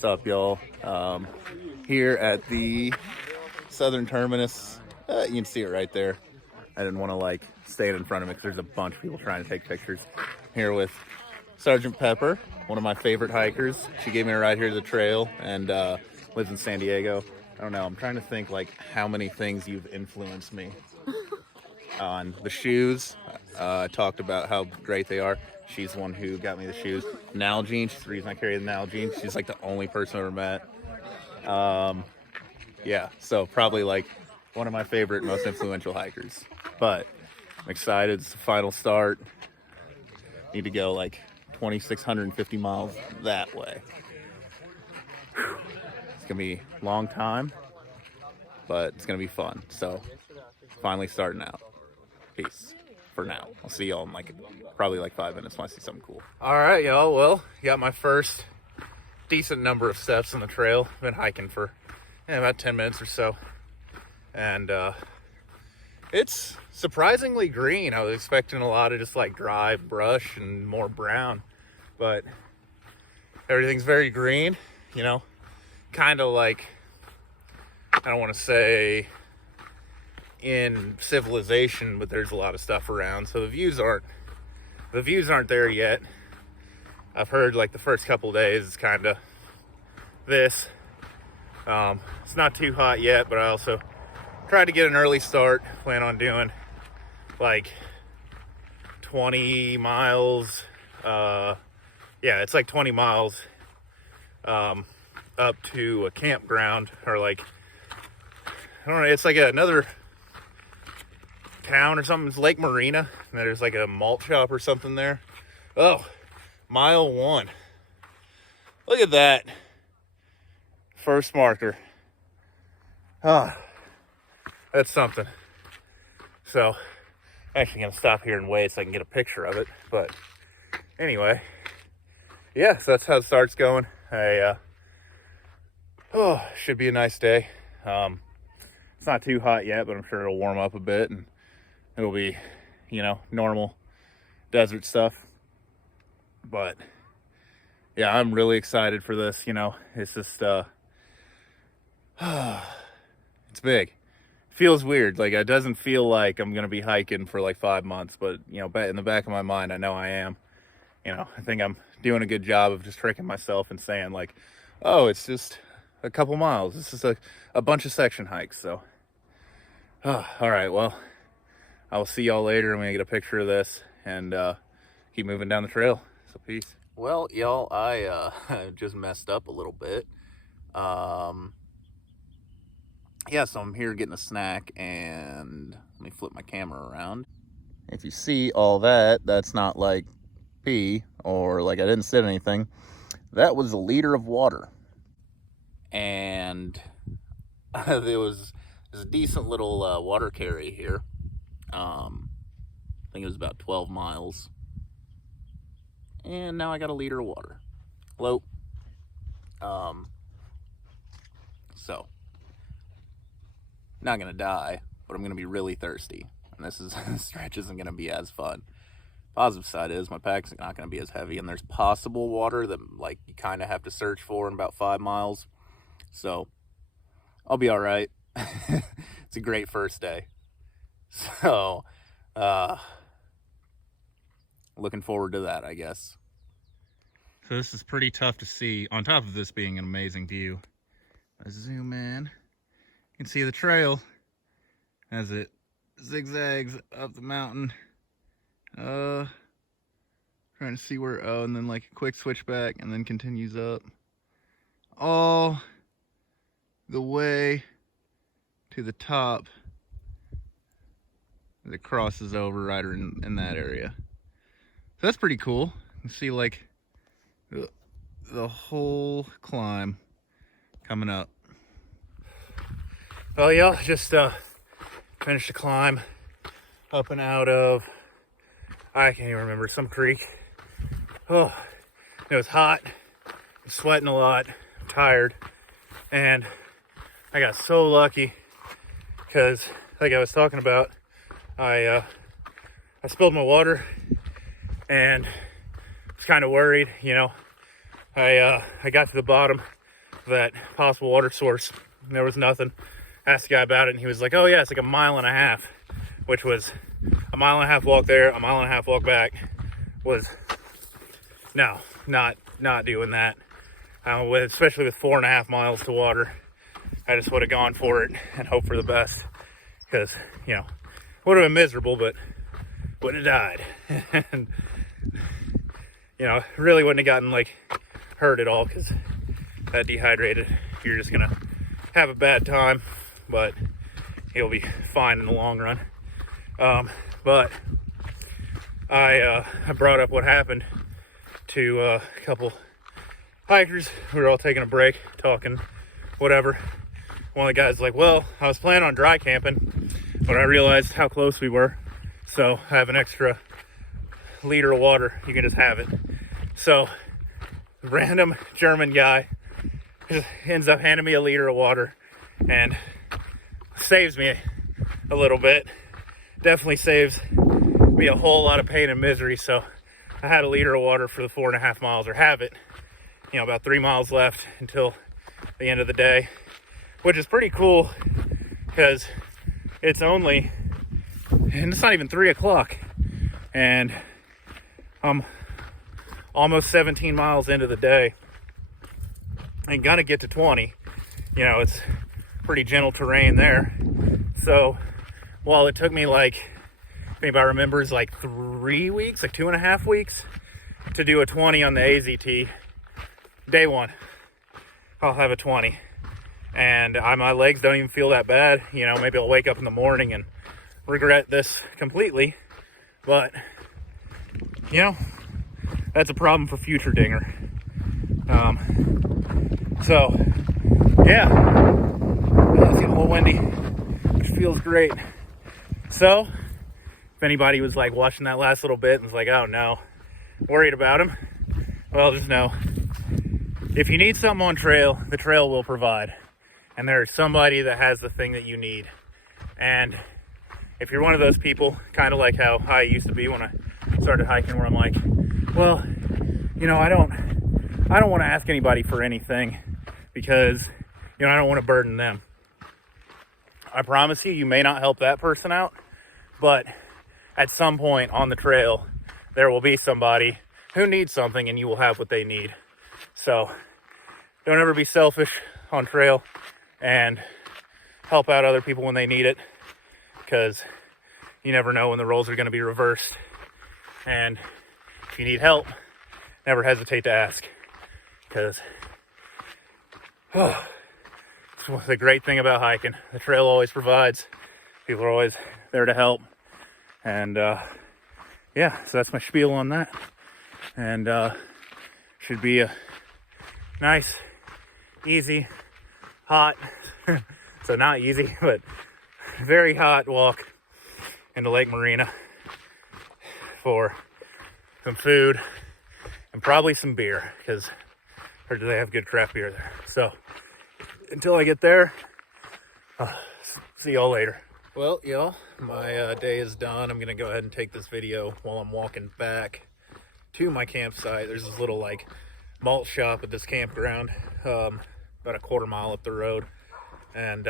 What's up, y'all? Here at the southern terminus. You can see it right there. I didn't want to like stand in front of it because there's a bunch of people trying to take pictures. Here with Sergeant Pepper, one of my favorite hikers. She gave me a ride here to the trail and lives in San Diego. I don't know, I'm trying to think like how many things you've influenced me on. The shoes, I talked about how great they are. She's the one who got me the shoes. Nalgene, she's the reason I carry the Nalgene. She's like the only person I've ever met. Yeah, so probably like one of my favorite, most influential hikers. But I'm excited, it's the final start. Need to go like 2,650 miles that way. Whew. It's gonna be a long time, but it's gonna be fun. So finally starting out. Peace for now. I'll see y'all in like probably like 5 minutes when I see something cool. All right, y'all. Well, got my first decent number of steps on the trail. Been hiking for about 10 minutes or so, and it's surprisingly green. I was expecting a lot of just like dry brush and more brown, but everything's very green, you know, kind of like, I don't want to say in civilization, but there's a lot of stuff around, so the views aren't there yet. I've heard like the first couple days is kind of this. It's not too hot yet, but I also tried to get an early start. Plan on doing like 20 miles. Yeah, it's like 20 miles up to a campground, or like, I don't know, it's like another town or something. It's Lake Morena, and there's like a malt shop or something there. Oh, mile 1. Look at that. First marker. Ah, that's something. So, actually gonna stop here and wait so I can get a picture of it. But anyway, yeah, so that's how the start's going. Should be a nice day. It's not too hot yet, but I'm sure it'll warm up a bit and it'll be, you know, normal desert stuff. But yeah, I'm really excited for this. You know, it's just it's big. Feels weird. Like, it doesn't feel like I'm gonna be hiking for like 5 months, but you know, in the back of my mind, I know I am. You know, I think I'm doing a good job of just tricking myself and saying like, oh, it's just a couple miles. This is a bunch of section hikes. So, all right. Well, I will see y'all later. I'm gonna get a picture of this and keep moving down the trail. So peace. Well, y'all, I just messed up a little bit. Yeah, so I'm here getting a snack, and let me flip my camera around. If you see all that, that's not like pee or like I didn't sit anything. That was a liter of water. And there was a decent little water carry here. I think it was about 12 miles. And now I got a liter of water. Hello. So, not gonna die, but I'm gonna be really thirsty. And this stretch isn't gonna be as fun. Positive side is my pack's not gonna be as heavy, and there's possible water that like you kind of have to search for in about 5 miles. So, I'll be all right. It's a great first day. So, looking forward to that, I guess. So this is pretty tough to see, on top of this being an amazing view. I zoom in, you can see the trail as it zigzags up the mountain. Trying to see where, and then like a quick switch back and then continues up all the way to the top. It crosses over right in that area. So that's pretty cool. You can see like the whole climb coming up. Well, y'all, just finished the climb up and out of, I can't even remember, some creek. Oh, it was hot. I'm sweating a lot. I'm tired. And I got so lucky because, like I was talking about, I spilled my water and was kind of worried, you know. I got to the bottom that possible water source. And there was nothing. Asked the guy about it, and he was like, oh yeah, it's like 1.5 miles, which was 1.5 miles walk there, 1.5 miles walk back. Was no, not doing that. Especially with 4.5 miles to water, I just would have gone for it and hope for the best, because, you know, would have been miserable, but would have died. And, you know, really wouldn't have gotten like hurt at all, because that dehydrated, you're just gonna have a bad time, but you'll be fine in the long run. But I brought up what happened to a couple hikers. We were all taking a break, talking, whatever. One of the guys was like, well, I was planning on dry camping, but I realized how close we were, so I have an extra liter of water. You can just have it. So, random German guy just ends up handing me a liter of water and saves me a little bit. Definitely saves me a whole lot of pain and misery. So I had a liter of water for the 4.5 miles, or have it, you know, about 3 miles left until the end of the day, which is pretty cool, because it's only, and it's not even 3 o'clock, and I'm almost 17 miles into the day and gonna get to 20. You know, it's pretty gentle terrain there. So while it took me, like, if anybody remembers, like 3 weeks, like 2.5 weeks to do a 20 on the AZT, day one, I'll have a 20. And my legs don't even feel that bad. You know, maybe I'll wake up in the morning and regret this completely. But, you know, that's a problem for future Dinger. So, yeah. It's getting a little windy, which feels great. So, if anybody was like watching that last little bit and was like, oh no, worried about him, well, just know, if you need something on trail, the trail will provide. And there's somebody that has the thing that you need. And if you're one of those people, kind of like how I used to be when I started hiking, where I'm like, well, you know, I don't want to ask anybody for anything, because, you know, I don't want to burden them. I promise you, you may not help that person out, but at some point on the trail, there will be somebody who needs something, and you will have what they need. So don't ever be selfish on trail, and help out other people when they need it, because you never know when the roles are going to be reversed. And if you need help, never hesitate to ask, because it's the great thing about hiking. The trail always provides. People are always there to help. And yeah, so that's my spiel on that. And should be a nice, easy, hot, so not easy, but very hot walk into Lake Morena for some food and probably some beer, because I heard they have good craft beer there. So until I get there, see y'all later. Well, y'all, my day is done. I'm gonna go ahead and take this video while I'm walking back to my campsite. There's this little like malt shop at this campground, about a 1/4 mile up the road, and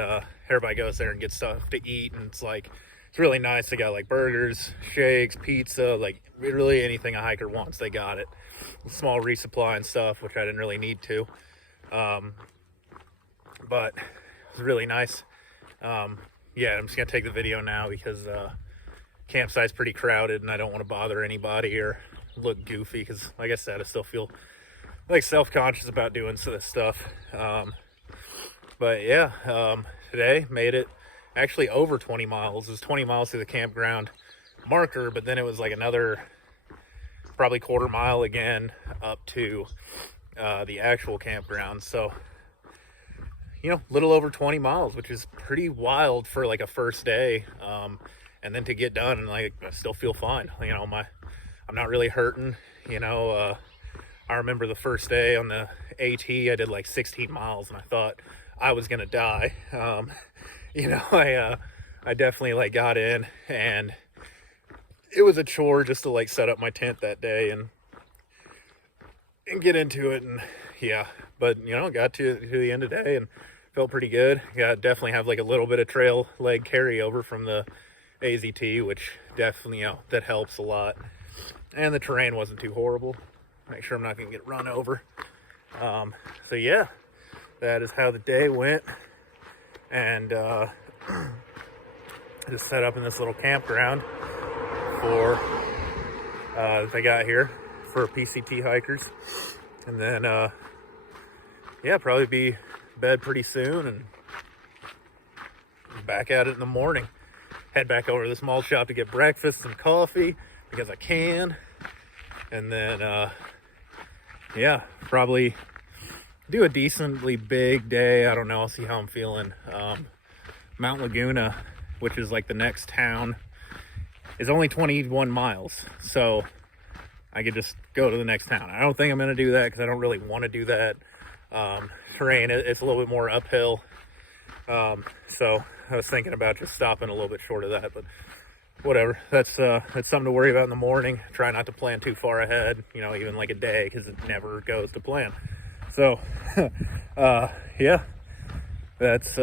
everybody goes there and gets stuff to eat, and it's really nice. They got like burgers, shakes, pizza, like really anything a hiker wants, they got it. Small resupply and stuff, which I didn't really need to, but it's really nice. Yeah, I'm just gonna take the video now because campsite's pretty crowded and I don't want to bother anybody or look goofy, because like I said, I still feel like self-conscious about doing this stuff. But yeah, today made it actually over 20 miles. It was 20 miles to the campground marker, but then it was like another probably 1/4 mile again up to the actual campground. So, you know, little over 20 miles, which is pretty wild for like a first day. And then to get done and like I still feel fine. You know, I'm not really hurting. You know, I remember the first day on the AT, I did like 16 miles and I thought I was gonna die. You know, I definitely like got in, and it was a chore just to like set up my tent that day and get into it. And yeah, but you know, got to the end of the day and felt pretty good. Definitely have like a little bit of trail leg carryover from the AZT, which definitely, you know, that helps a lot. And the terrain wasn't too horrible. Make sure I'm not gonna get run over. So yeah, that is how the day went. And just set up in this little campground for they got here for PCT hikers. And then yeah, probably be bed pretty soon and back at it in the morning. Head back over to the small shop to get breakfast and coffee because I can. And then yeah, probably do a decently big day. I don't know, I'll see how I'm feeling. Mount Laguna, which is like the next town, is only 21 miles, so I could just go to the next town. I don't think I'm gonna do that because I don't really want to do that. Terrain, it's a little bit more uphill, so I was thinking about just stopping a little bit short of that, but whatever. That's something to worry about in the morning. Try not to plan too far ahead, you know, even like a day, because it never goes to plan. So yeah, that's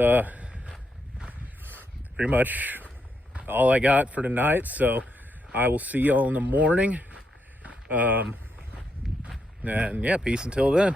pretty much all I got for tonight. So I will see y'all in the morning. And yeah, peace until then.